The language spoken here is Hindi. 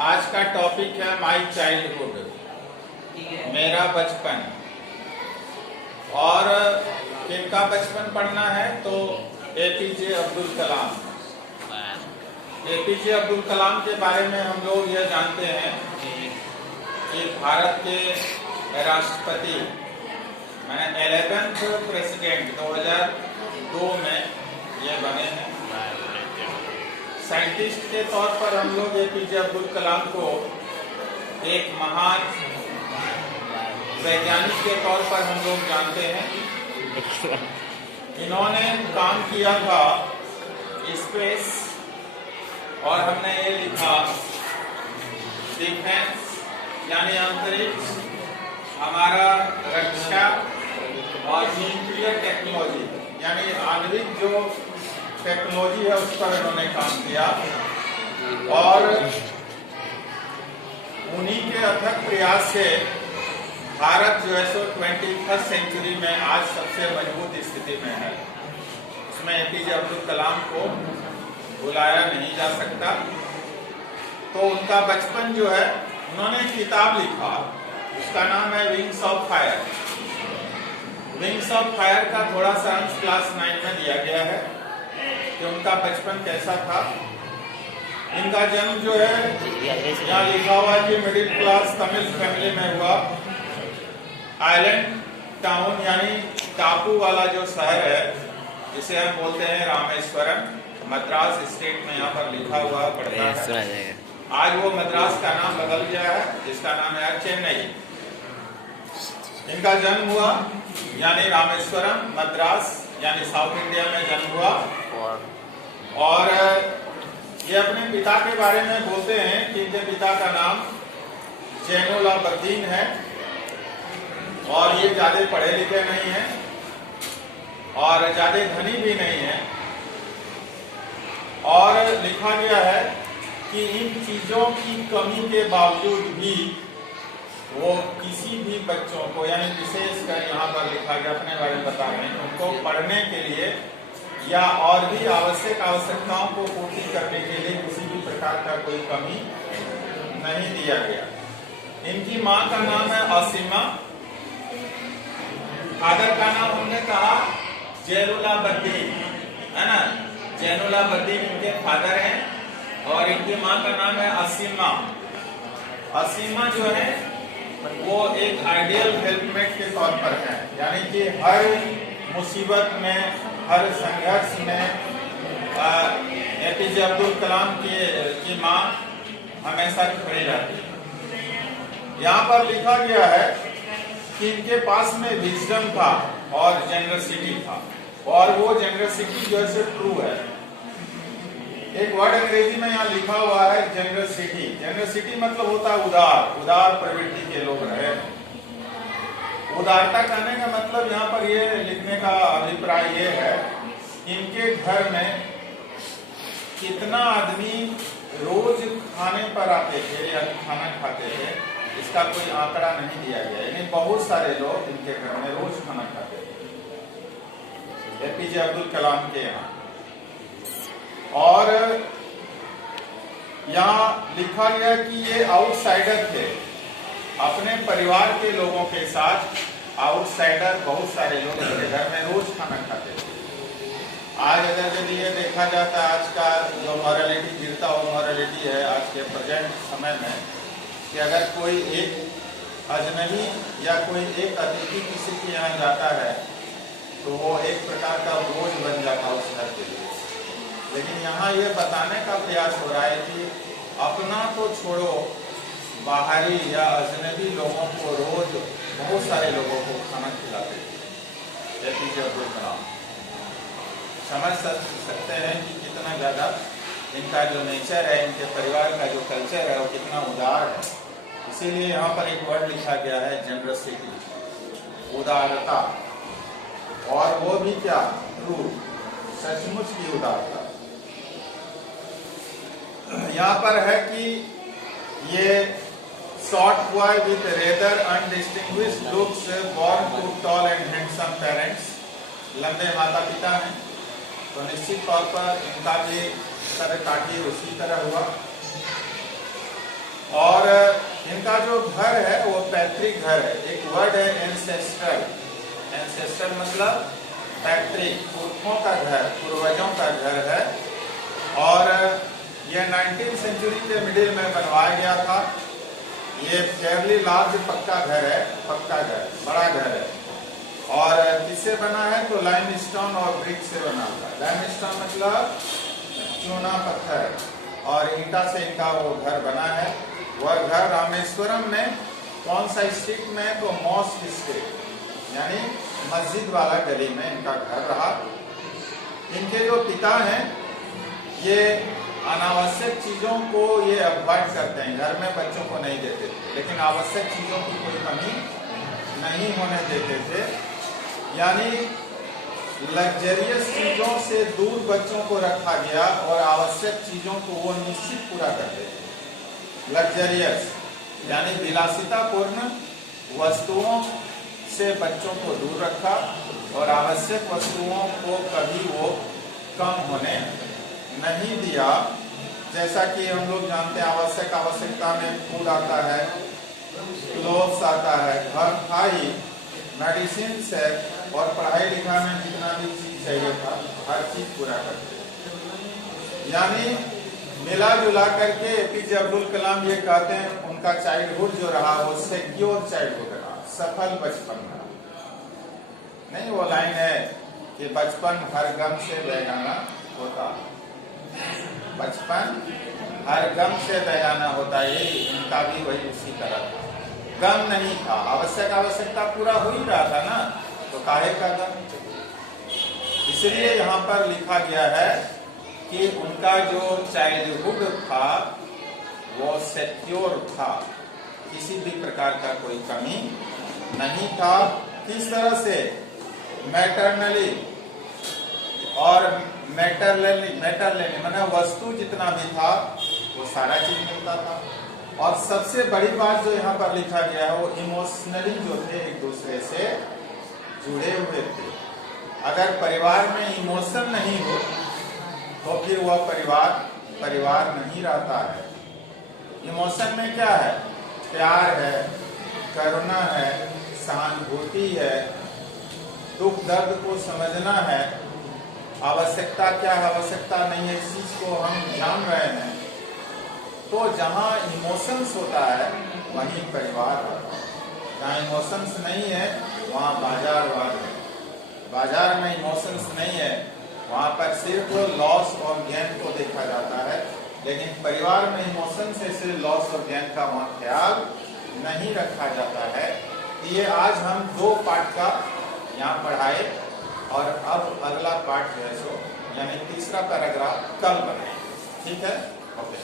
आज का टॉपिक है माई चाइल्डहुड, मेरा बचपन। और किनका बचपन पढ़ना है तो एपीजे अब्दुल कलाम। एपीजे अब्दुल कलाम के बारे में हम लोग यह जानते हैं कि भारत के राष्ट्रपति 11th प्रेसिडेंट 2002 में ये बने हैं। साइंटिस्ट के तौर पर हम लोग एपीजे अब्दुल कलाम को एक महान वैज्ञानिक के तौर पर हम लोग जानते हैं। इन्होंने काम किया था स्पेस, और हमने ये लिखा डिफेंस यानी अंतरिक्ष, हमारा रक्षा, और न्यूक्लियर टेक्नोलॉजी यानी आणविक जो टेक्नोलॉजी है उस पर इन्होंने काम किया। और उन्हीं के अथक प्रयास से भारत जो है सो 21st सेंचुरी में आज सबसे मजबूत स्थिति में है। इसमें एपीजे अब्दुल कलाम को बुलाया नहीं जा सकता। तो उनका बचपन जो है, उन्होंने किताब लिखा, उसका नाम है wings of fire. Wings of fire का थोड़ा सा अंश क्लास 9 में दिया गया है कि उनका बचपन कैसा था। इनका जन्म जो है यहाँ लिखा हुआ है कि मिडिल क्लास तमिल फैमिली में हुआ। आइलैंड टाउन यानी टापू वाला जो शहर है जिसे हम बोलते हैं रामेश्वरम, मद्रास स्टेट में यहाँ पर लिखा हुआ पड़ता है। आज वो मद्रास का नाम बदल गया है, जिसका नाम है चेन्नई। इनका जन्म हुआ यानी रामेश्वरम, मद्रास यानी साउथ इंडिया में जन्म हुआ। और ये अपने पिता के बारे में बोलते हैं कि इनके पिता का नाम जैनुलाब्दीन है, और ये ज्यादा पढ़े लिखे नहीं हैं और ज्यादा धनी भी नहीं है। और लिखा गया है कि इन चीजों की कमी के बावजूद भी वो किसी भी बच्चों को, यानी विशेषकर यहाँ पर लिखा गया, अपने बारे में बता रहे हैं, उनको पढ़ने के लिए या और भी आवश्यकताओं को पूर्ति करने के लिए किसी भी प्रकार का कोई कमी नहीं दिया गया। इनकी माँ का नाम है असीमा, फादर का नाम हमने कहा जैनुलाब्दीन, है ना। जैनुलाब्दीन इनके फादर हैं और इनकी माँ का नाम है असीमा। असीमा जो है वो एक आइडियल हेल्पमेट के तौर पर है, यानी कि हर मुसीबत में, हर संघर्ष में एपीजे अब्दुल कलाम की माँ हमेशा खड़ी रहती है। यहाँ पर लिखा गया है कि इनके पास में विजडम था और जेनरसिटी था, और वो जेनरसिटी जो है ट्रू है। एक वर्ड अंग्रेजी में यहाँ लिखा हुआ है जेनरसिटी। जेनरसिटी मतलब होता है उदार, उदार प्रवृत्ति के लोग रहे। उदारता कहने का मतलब यहाँ पर ये लिखने का अभिप्राय ये है, इनके घर में कितना आदमी रोज खाने पर आते थे या खाना खाते थे, इसका कोई आंकड़ा नहीं दिया गया। यानी बहुत सारे लोग इनके घर में रोज खाना खाते थे एपीजे अब्दुल कलाम के यहाँ। और यहाँ लिखा गया कि ये आउटसाइडर थे, अपने परिवार के लोगों के साथ आउटसाइडर बहुत सारे लोग इनके घर में रोज खाना खाते थे। आज अगर यदि ये देखा जाता है, आज का जो मॉरलिटी, गिरता हुआ मॉरलिटी है आज के प्रेजेंट समय में, कि अगर कोई एक अजनबी या कोई एक अतिथि किसी के यहाँ जाता है तो वो एक प्रकार का बोझ बन जाता उस घर के लिए। लेकिन यहाँ ये बताने का प्रयास हो रहा है कि अपना तो छोड़ो, बाहरी या अजनबी लोगों को रोज बहुत सारे लोगों को खाना खिलाते थे एपीजे अब्दुल कलाम। समझ सकते हैं कि कितना ज़्यादा इनका जो नेचर है, इनके परिवार का जो कल्चर है वो कितना उदार है। इसीलिए यहाँ पर एक वर्ड लिखा गया है जेनरसिटी, उदारता, और वो भी क्या, ट्रू, सचमुच की उदारता। यहाँ पर है कि ये short boy with rather undistinguished looks, born to tall and handsome parents, लंबे माता पिता हैं, तो निश्चित तौर पर इनका भी सर काटी उसी तरह हुआ। इनका जो घर है वो पैतृक घर है। एक वर्ड है एंसेस्ट्रल। एंसेस्ट्रल मतलब पैतृक, पुरखों का घर, पूर्वजों का घर है। और ये 19वीं सेंचुरी के मिडिल में बनवाया गया था। ये फेयरली लार्ज पक्का घर है, पक्का घर, बड़ा घर है। और किससे बना है तो लाइमस्टोन और ब्रिक से बना हुआ है। लाइमस्टोन मतलब चूना पत्थर, और ईंटा से इनका वो घर बना है। वह घर रामेश्वरम में कौन सा स्ट्रीट में तो मॉस्क स्ट्रीट यानी मस्जिद वाला गली में इनका घर रहा। इनके जो पिता हैं ये अनावश्यक चीजों को ये अवॉइड करते हैं, घर में बच्चों को नहीं देते थे, लेकिन आवश्यक चीजों की कोई कमी नहीं होने देते थे। यानी लग्जरियस चीजों से दूर बच्चों को रखा गया और आवश्यक चीजों को वो निश्चित पूरा करते थे। लग्जरियस यानी विलासितापूर्ण वस्तुओं से बच्चों को दूर रखा और आवश्यक वस्तुओं को कभी वो कम होने नहीं दिया। जैसा कि हम लोग जानते हैं आवश्यकता में फूड आता है, क्लोथ्स आता है, घर था ही, मेडिसिन है, और पढ़ाई लिखाई में जितना भी चीज चाहिए था हर चीज पूरा करते। यानी मिला जुला करके एपीजे अब्दुल कलाम ये कहते हैं उनका चाइल्डहुड जो रहा वो सिक्योर चाइल्डहुड रहा, सफल बचपन रहा। नहीं वो लाइन है कि बचपन हर गम से बेगाना होता, बचपन हर गम से बेगाना होता, ये इनका भी वही उसी तरह था। गम नहीं था, आवश्यकता पूरा हो ही रहा था ना, तो काहे का गम। इसलिए यहाँ पर लिखा गया है कि उनका जो चाइल्डहुड था वो सिक्योर था, किसी भी प्रकार का कोई कमी नहीं था। किस तरह से मैटरनली और मैटरली मैंने वस्तु जितना भी था वो सारा चीज मिलता था। और सबसे बड़ी बात जो यहाँ पर लिखा गया है वो इमोशनली जो थे एक दूसरे से जुड़े हुए थे। अगर परिवार में इमोशन नहीं हो तो फिर वह परिवार नहीं रहता है। इमोशन में क्या है, प्यार है, करुणा है, सहानुभूति है, दुख दर्द को समझना है, आवश्यकता क्या है आवश्यकता नहीं है इस चीज को हम जान रहे हैं। तो जहाँ इमोशंस होता है वहीं परिवार होता है। जहाँ इमोशंस नहीं है वहाँ बाजारवाद है। बाजार में इमोशंस नहीं है वहाँ पर सिर्फ लॉस और गेन को देखा जाता है, लेकिन परिवार में इमोशन से सिर्फ लॉस और गेन का वहाँ ख्याल नहीं रखा जाता है। ये आज हम 2 पार्ट का यहाँ पढ़ाए और अब अगला पार्ट जो है सो यानी तीसरा पैराग्राफ कल बनाए। ठीक है, ओके।